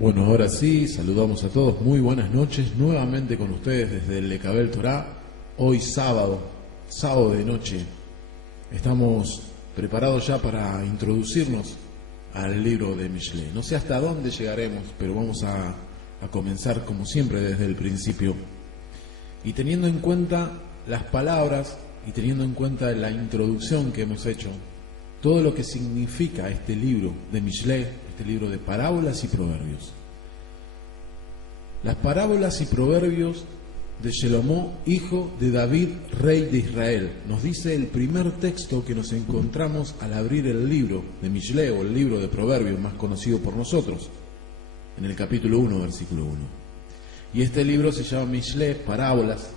Bueno, ahora sí, saludamos a todos, muy buenas noches, nuevamente con ustedes desde el Lecabel Torá, hoy sábado de noche. Estamos preparados ya para introducirnos al libro de Mishlei. No sé hasta dónde llegaremos, pero vamos a comenzar como siempre desde el principio. Y teniendo en cuenta las palabras y teniendo en cuenta la introducción que hemos hecho, todo lo que significa este libro de Mishlei, este libro de parábolas y proverbios. Las parábolas y proverbios de Shelomó, hijo de David, rey de Israel. Nos dice el primer texto que nos encontramos al abrir el libro de Mishlei, o el libro de proverbios más conocido por nosotros, en el capítulo 1, versículo 1. Y este libro se llama Mishlei, parábolas,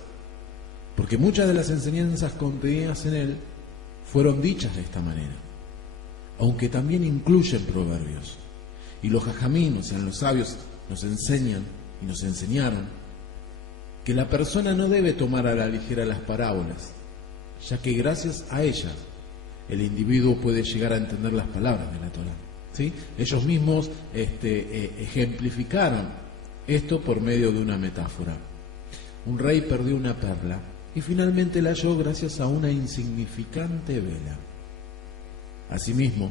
porque muchas de las enseñanzas contenidas en él fueron dichas de esta manera, aunque también incluyen proverbios. Y los jajamín, o sea, los sabios, nos enseñan y nos enseñaron que la persona no debe tomar a la ligera las parábolas, ya que gracias a ellas el individuo puede llegar a entender las palabras de la Torá. ¿Sí? Ellos mismos ejemplificaron esto por medio de una metáfora. Un rey perdió una perla y finalmente la halló gracias a una insignificante vela. Asimismo,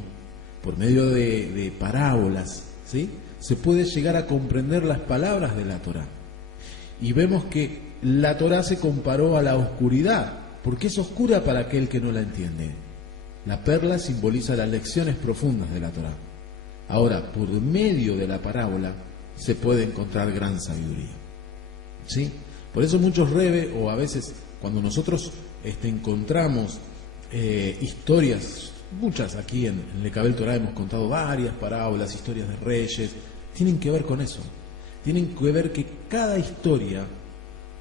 por medio de parábolas, ¿sí?, se puede llegar a comprender las palabras de la Torá. Y vemos que la Torá se comparó a la oscuridad, porque es oscura para aquel que no la entiende. La perla simboliza las lecciones profundas de la Torá. Ahora, por medio de la parábola se puede encontrar gran sabiduría. ¿Sí? Por eso muchos rebbe, o a veces cuando nosotros encontramos historias, muchas aquí en Lecabel Torá hemos contado varias parábolas, historias de reyes, tienen que ver con eso. Tienen que ver que cada historia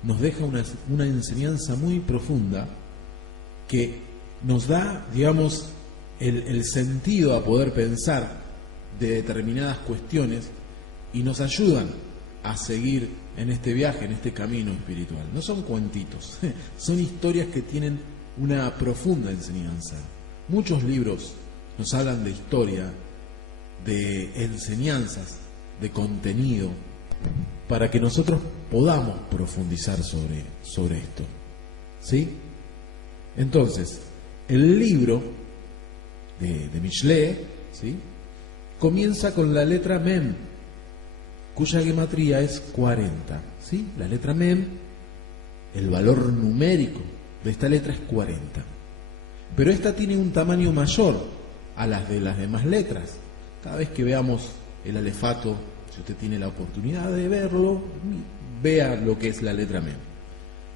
nos deja una enseñanza muy profunda que nos da, digamos, el sentido a poder pensar de determinadas cuestiones y nos ayudan a seguir en este viaje, en este camino espiritual. No son cuentitos, son historias que tienen una profunda enseñanza. Muchos libros nos hablan de historia, de enseñanzas, de contenido, para que nosotros podamos profundizar sobre esto. ¿Sí? Entonces, el libro de Mishlei, ¿sí?, comienza con la letra Mem, cuya gematría es 40. ¿Sí? La letra Mem, el valor numérico de esta letra es 40. Pero esta tiene un tamaño mayor a las de las demás letras. Cada vez que veamos el alefato, si usted tiene la oportunidad de verlo, vea lo que es la letra Mem.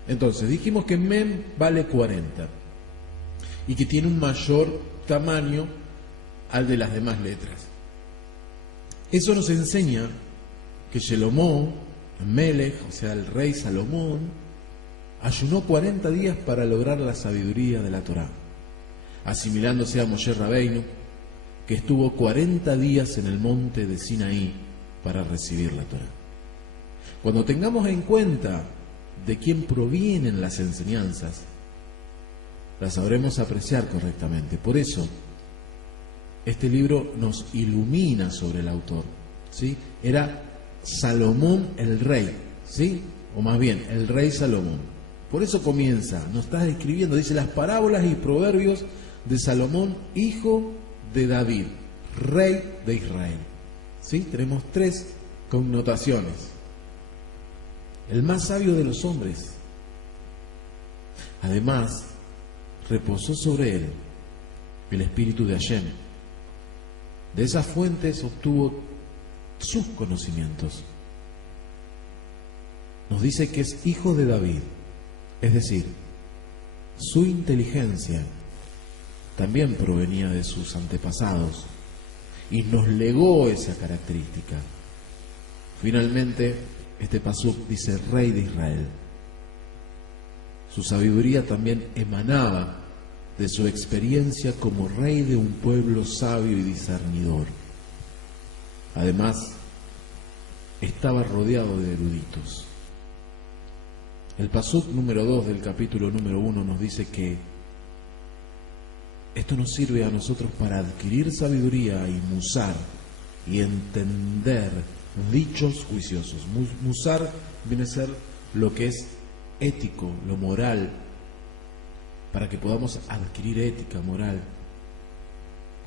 Entonces, dijimos que Mem vale 40 y que tiene un mayor tamaño al de las demás letras. Eso nos enseña que Shelomó, Melech, o sea, el rey Salomón, ayunó 40 días para lograr la sabiduría de la Torá, asimilándose a Moshe Rabbeinu, que estuvo 40 días en el monte de Sinaí para recibir la Torá. Cuando tengamos en cuenta de quién provienen las enseñanzas, las sabremos apreciar correctamente. Por eso, este libro nos ilumina sobre el autor. ¿Sí? Era Salomón el rey, ¿sí?, o más bien, el rey Salomón. Por eso comienza, nos está describiendo, dice, las parábolas y proverbios de Salomón, hijo de David, rey de Israel. ¿Sí? Tenemos tres connotaciones. El más sabio de los hombres. Además, reposó sobre él el espíritu de Hashem. De esas fuentes obtuvo sus conocimientos. Nos dice que es hijo de David, es decir, su inteligencia también provenía de sus antepasados y nos legó esa característica. Finalmente, este pasuk dice rey de Israel. Su sabiduría también emanaba de su experiencia como rey de un pueblo sabio y discernidor. Además, estaba rodeado de eruditos. El pasuk número 2 del capítulo número 1 nos dice que esto nos sirve a nosotros para adquirir sabiduría y musar y entender dichos juiciosos. Musar viene a ser lo que es ético, lo moral, para que podamos adquirir ética, moral,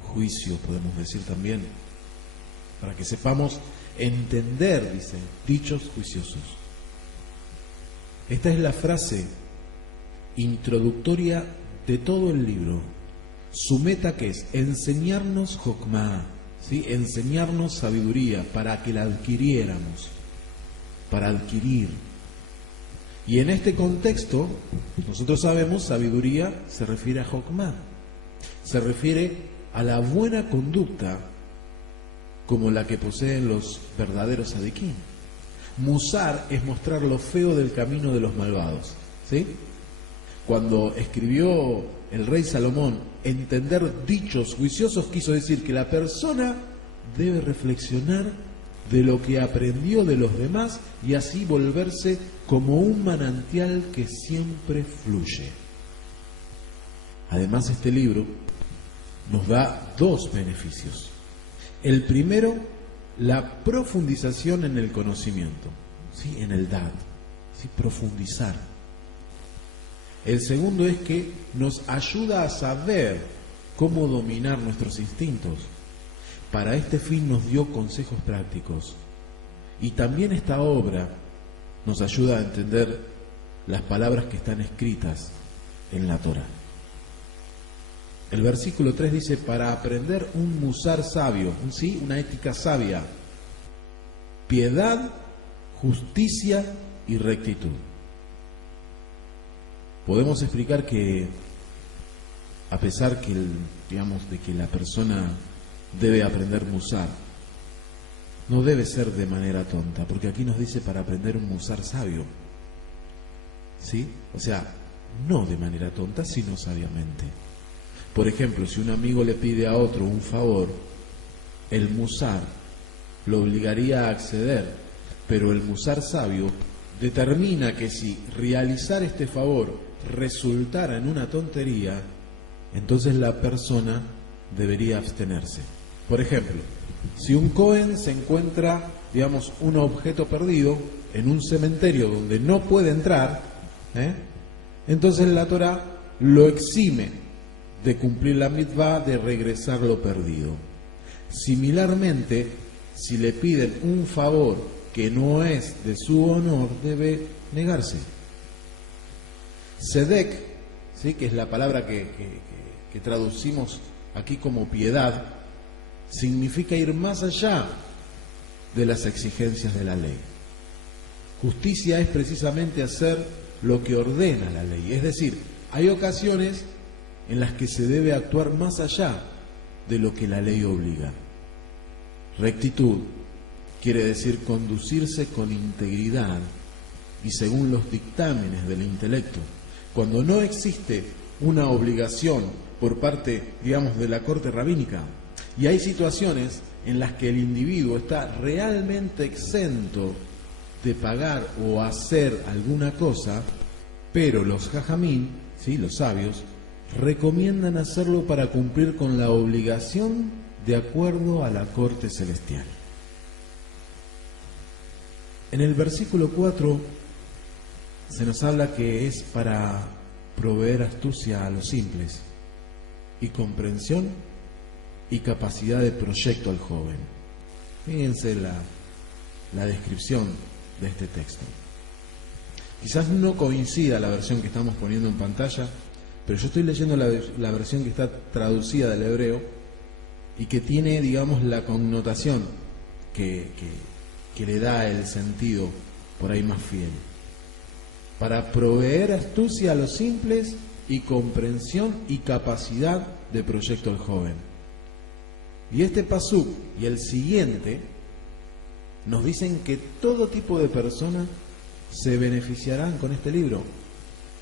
juicio, podemos decir también, para que sepamos entender, dice, dichos juiciosos. Esta es la frase introductoria de todo el libro. Su meta, ¿qué es? Enseñarnos Jokmah, ¿sí? Enseñarnos sabiduría para que la adquiriéramos, para adquirir. Y en este contexto, nosotros sabemos, sabiduría se refiere a Jokmah, se refiere a la buena conducta como la que poseen los verdaderos sadiquín. Musar es mostrar lo feo del camino de los malvados, ¿sí? Cuando escribió el rey Salomón, entender dichos juiciosos, quiso decir que la persona debe reflexionar de lo que aprendió de los demás y así volverse como un manantial que siempre fluye. Además, este libro nos da dos beneficios. El primero, la profundización en el conocimiento, ¿sí? En el dad, ¿sí? Profundizar. El segundo es que nos ayuda a saber cómo dominar nuestros instintos. Para este fin nos dio consejos prácticos. Y también esta obra nos ayuda a entender las palabras que están escritas en la Torá. El versículo 3 dice, para aprender un musar sabio, ¿sí? Una ética sabia, piedad, justicia y rectitud. Podemos explicar que, a pesar que, digamos, de que la persona debe aprender musar, no debe ser de manera tonta, porque aquí nos dice para aprender un musar sabio, ¿sí? O sea, no de manera tonta, sino sabiamente. Por ejemplo, si un amigo le pide a otro un favor, el musar lo obligaría a acceder, pero el musar sabio determina que si realizar este favor resultara en una tontería, entonces la persona debería abstenerse. Por ejemplo, si un Cohen se encuentra, digamos, un objeto perdido en un cementerio donde no puede entrar, entonces la Torá lo exime de cumplir la mitzvah de regresar lo perdido. Similarmente, si le piden un favor que no es de su honor, debe negarse. Sedek, ¿sí? Que es la palabra que traducimos aquí como piedad, significa ir más allá de las exigencias de la ley. Justicia es precisamente hacer lo que ordena la ley, es decir, hay ocasiones en las que se debe actuar más allá de lo que la ley obliga. Rectitud quiere decir conducirse con integridad y según los dictámenes del intelecto. Cuando no existe una obligación por parte, digamos, de la corte rabínica, y hay situaciones en las que el individuo está realmente exento de pagar o hacer alguna cosa, pero los jajamín, ¿sí? Los sabios, recomiendan hacerlo para cumplir con la obligación de acuerdo a la corte celestial. En el versículo 4 se nos habla que es para proveer astucia a los simples y comprensión y capacidad de proyecto al joven. Fíjense la descripción de este texto. Quizás no coincida la versión que estamos poniendo en pantalla, pero yo estoy leyendo la versión que está traducida del hebreo y que tiene, digamos, la connotación que le da el sentido por ahí más fiel. Para proveer astucia a los simples y comprensión y capacidad de proyecto al joven. Y este pasuk y el siguiente nos dicen que todo tipo de personas se beneficiarán con este libro.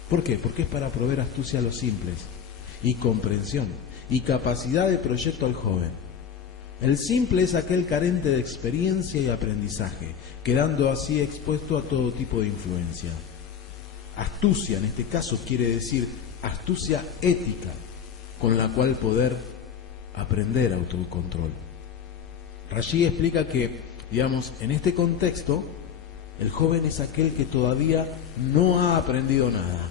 ¿Por qué? Porque es para proveer astucia a los simples y comprensión y capacidad de proyecto al joven. El simple es aquel carente de experiencia y aprendizaje, quedando así expuesto a todo tipo de influencia. Astucia, en este caso, quiere decir astucia ética, con la cual poder aprender autocontrol. Rashi explica que, digamos, en este contexto, el joven es aquel que todavía no ha aprendido nada.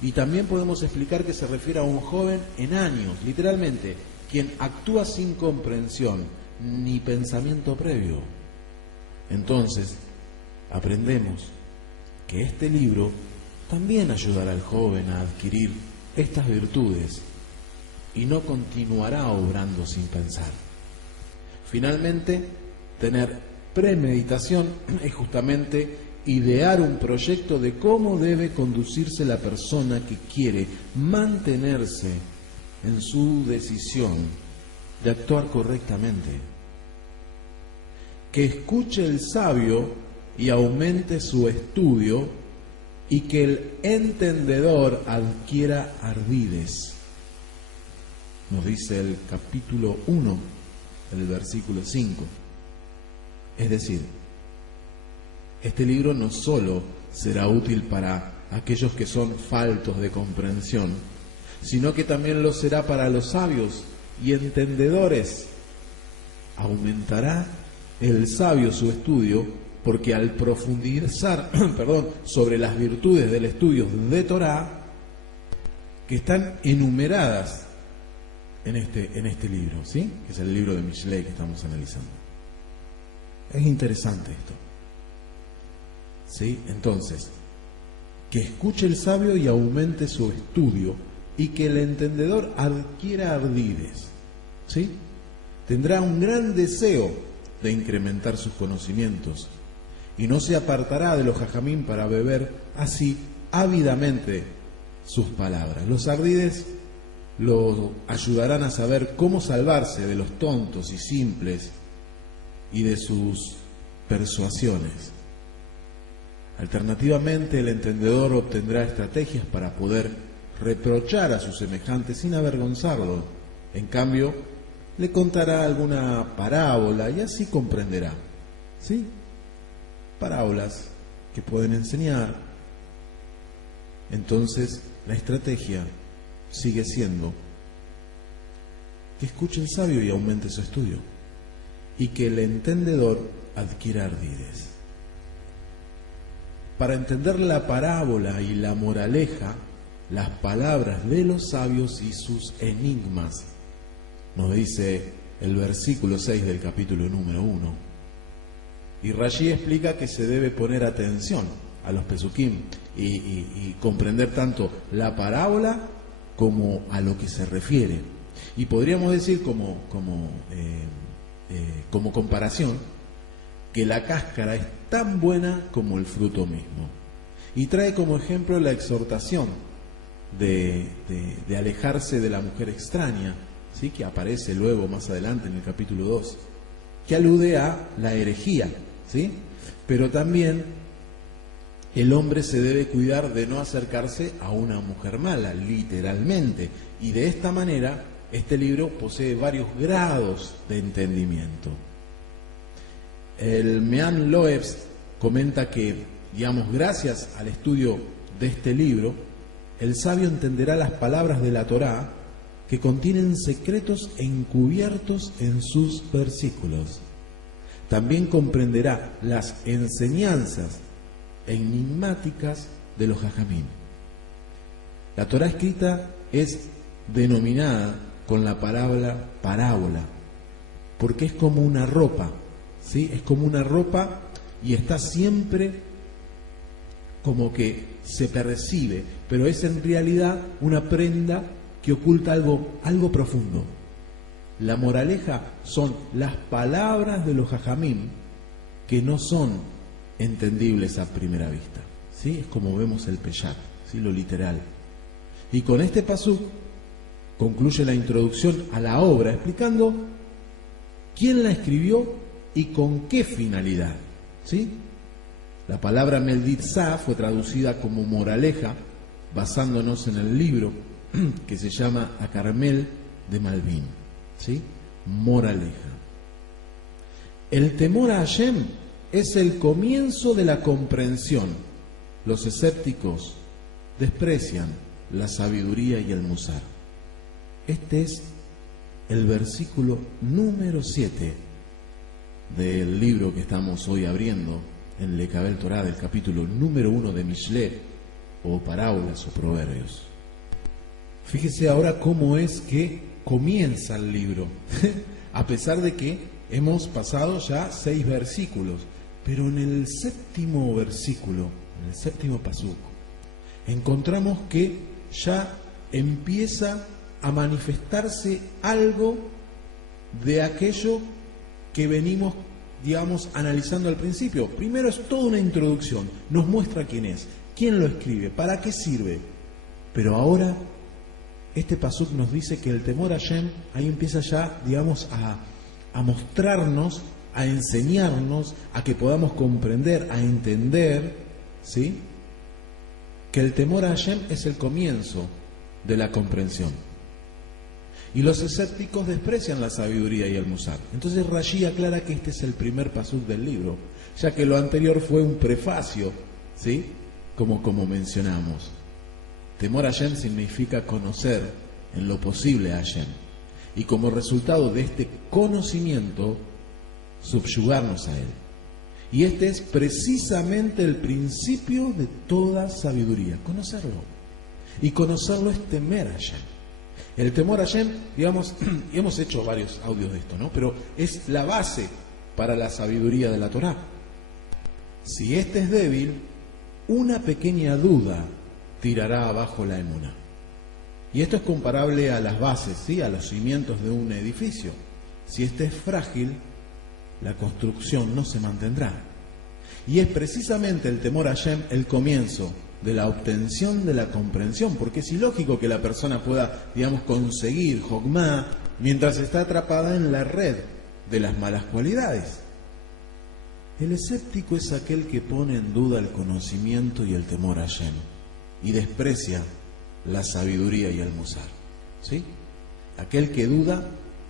Y también podemos explicar que se refiere a un joven en años, literalmente, quien actúa sin comprensión ni pensamiento previo. Entonces, aprendemos que este libro también ayudará al joven a adquirir estas virtudes y no continuará obrando sin pensar. Finalmente, tener premeditación es justamente idear un proyecto de cómo debe conducirse la persona que quiere mantenerse en su decisión de actuar correctamente. Que escuche el sabio y aumente su estudio, y que el entendedor adquiera ardides. Nos dice el capítulo 1, el versículo 5. Es decir, este libro no solo será útil para aquellos que son faltos de comprensión, sino que también lo será para los sabios y entendedores. Aumentará el sabio su estudio, porque al profundizar sobre las virtudes del estudio de Torá, que están enumeradas en este libro, ¿sí? Que es el libro de Mishlei que estamos analizando. Es interesante esto, ¿sí? Entonces, que escuche el sabio y aumente su estudio, y que el entendedor adquiera ardides, ¿sí? Tendrá un gran deseo de incrementar sus conocimientos, y no se apartará de los jajamín para beber así ávidamente sus palabras. Los ardides lo ayudarán a saber cómo salvarse de los tontos y simples y de sus persuasiones. Alternativamente, el entendedor obtendrá estrategias para poder reprochar a sus semejantes sin avergonzarlo. En cambio, le contará alguna parábola y así comprenderá, ¿sí? Parábolas que pueden enseñar. Entonces, la estrategia sigue siendo que escuche el sabio y aumente su estudio, y que el entendedor adquiera ardides. Para entender la parábola y la moraleja, las palabras de los sabios y sus enigmas, nos dice el versículo 6 del capítulo número 1. Y Rashi explica que se debe poner atención a los pesukim y comprender tanto la parábola como a lo que se refiere. Y podríamos decir como comparación que la cáscara es tan buena como el fruto mismo. Y trae como ejemplo la exhortación de alejarse de la mujer extraña, ¿sí? Que aparece luego más adelante en el capítulo 2, que alude a la herejía, ¿sí? Pero también el hombre se debe cuidar de no acercarse a una mujer mala, literalmente. Y de esta manera, este libro posee varios grados de entendimiento. El Mean Loebs comenta que, digamos, gracias al estudio de este libro, el sabio entenderá las palabras de la Torá que contienen secretos encubiertos en sus versículos. También comprenderá las enseñanzas enigmáticas de los jajamín. La Torá escrita es denominada con la palabra parábola, porque es como una ropa, ¿sí? Es como una ropa y está siempre como que se percibe, pero es en realidad una prenda que oculta algo profundo. La moraleja son las palabras de los jajamín que no son entendibles a primera vista, ¿sí? Es como vemos el peyat, ¿sí? Lo literal. Y con este pasuk concluye la introducción a la obra explicando quién la escribió y con qué finalidad, ¿sí? La palabra Melditzá fue traducida como moraleja basándonos en el libro que se llama A Carmel de Malvin, ¿sí? Moraleja. El temor a Hashem es el comienzo de la comprensión. Los escépticos desprecian la sabiduría y el musar. Este es el versículo número 7 del libro que estamos hoy abriendo, en Le Kabel Torah, del capítulo número 1 de Mishle, o parábolas o proverbios. Fíjese ahora cómo es que comienza el libro, a pesar de que hemos pasado ya 6 versículos, pero en el 7º versículo, en el 7º pasuk, encontramos que ya empieza a manifestarse algo de aquello que venimos, digamos, analizando al principio. Primero es toda una introducción, nos muestra quién es, quién lo escribe, para qué sirve. Pero ahora este pasuk nos dice que el temor a Hashem ahí empieza ya, digamos, a mostrarnos, a enseñarnos, a que podamos comprender, a entender, ¿sí?, que el temor a Hashem es el comienzo de la comprensión. Y los escépticos desprecian la sabiduría y el musar. Entonces Rashi aclara que este es el primer pasuk del libro, ya que lo anterior fue un prefacio, ¿sí?, como mencionamos. Temor a Hashem significa conocer en lo posible a Hashem. Y como resultado de este conocimiento, subyugarnos a Él. Y este es precisamente el principio de toda sabiduría, conocerlo. Y conocerlo es temer a Hashem. El temor a Hashem, digamos, y hemos hecho varios audios de esto, ¿no?, pero es la base para la sabiduría de la Torá. Si este es débil, una pequeña duda tirará abajo la emuná. Y esto es comparable a las bases, ¿sí?, a los cimientos de un edificio. Si este es frágil, la construcción no se mantendrá. Y es precisamente el temor a Hashem el comienzo de la obtención de la comprensión, porque es ilógico que la persona pueda, digamos, conseguir Jogma mientras está atrapada en la red de las malas cualidades. El escéptico es aquel que pone en duda el conocimiento y el temor a Hashem y desprecia la sabiduría y el musar, ¿sí? Aquel que duda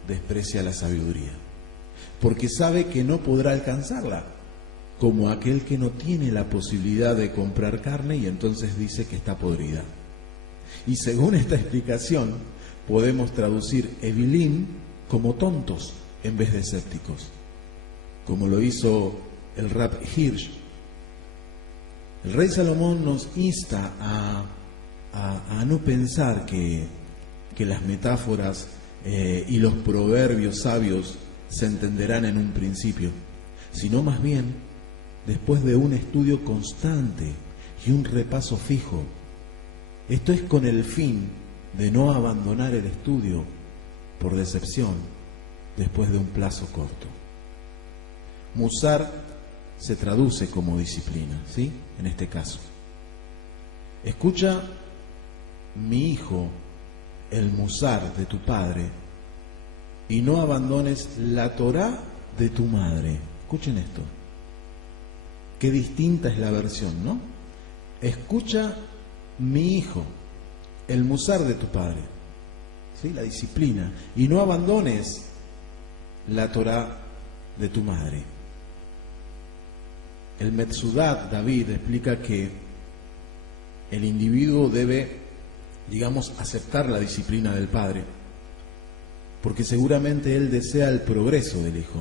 desprecia la sabiduría, porque sabe que no podrá alcanzarla, como aquel que no tiene la posibilidad de comprar carne y entonces dice que está podrida. Y según esta explicación, podemos traducir Evilim como tontos en vez de escépticos, como lo hizo el Rab Hirsch. El rey Salomón nos insta a no pensar que las metáforas y los proverbios sabios se entenderán en un principio, sino más bien después de un estudio constante y un repaso fijo. Esto es con el fin de no abandonar el estudio por decepción después de un plazo corto. Musar se traduce como disciplina, ¿sí?, en este caso. Escucha, mi hijo, el musar de tu padre, y no abandones la Torá de tu madre. Escuchen esto. Qué distinta es la versión, ¿no? Escucha, mi hijo, el musar de tu padre, ¿sí?, la disciplina, y no abandones la Torá de tu madre. El Metzudat David explica que el individuo debe, digamos, aceptar la disciplina del padre, porque seguramente él desea el progreso del hijo.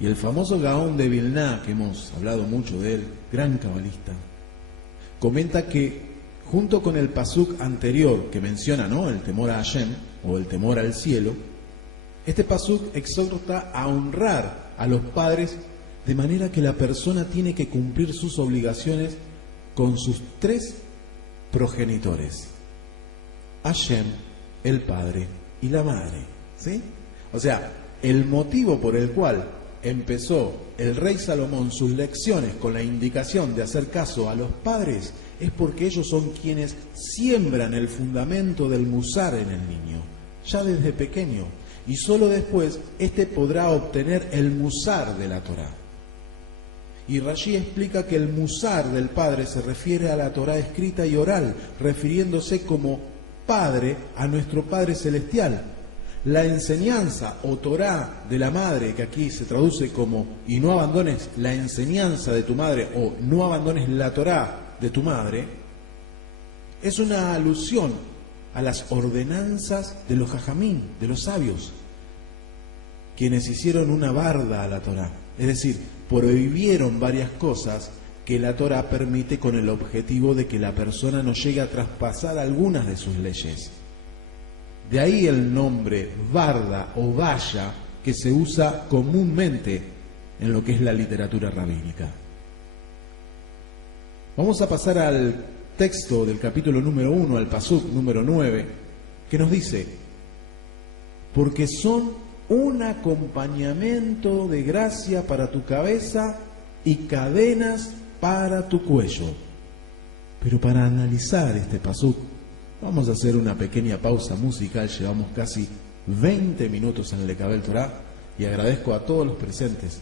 Y el famoso Gaón de Vilna, que hemos hablado mucho de él, gran cabalista, comenta que junto con el pasuk anterior que menciona, ¿no?, el temor a Hashem o el temor al cielo, este pasuk exhorta a honrar a los padres, de manera que la persona tiene que cumplir sus obligaciones con sus 3 progenitores: Hashem, el padre y la madre, ¿sí? O sea, el motivo por el cual empezó el rey Salomón sus lecciones con la indicación de hacer caso a los padres es porque ellos son quienes siembran el fundamento del musar en el niño, ya desde pequeño, y solo después éste podrá obtener el musar de la Torá. Y Rashi explica que el musar del padre se refiere a la Torá escrita y oral, refiriéndose como padre a nuestro Padre Celestial. La enseñanza o Torá de la madre, que aquí se traduce como y no abandones la enseñanza de tu madre o no abandones la Torá de tu madre, es una alusión a las ordenanzas de los jajamín, de los sabios. quienes hicieron una barda a la Torá, es decir, prohibieron varias cosas que la Torá permite con el objetivo de que la persona no llegue a traspasar algunas de sus leyes. De ahí el nombre barda o valla que se usa comúnmente en lo que es la literatura rabínica. Vamos a pasar al texto del capítulo número 1, al pasuk número 9, que nos dice: porque son un acompañamiento de gracia para tu cabeza y cadenas para tu cuello. Pero para analizar este pasuk, vamos a hacer una pequeña pausa musical. Llevamos casi 20 minutos en el Lekabel Torah y agradezco a todos los presentes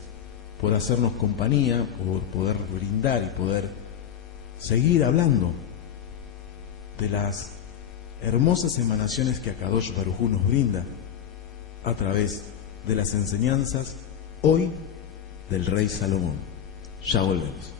por hacernos compañía, por poder brindar y poder seguir hablando de las hermosas emanaciones que Akadosh Baruj Hu nos brinda a través de las enseñanzas hoy del rey Salomón. Ya volvemos.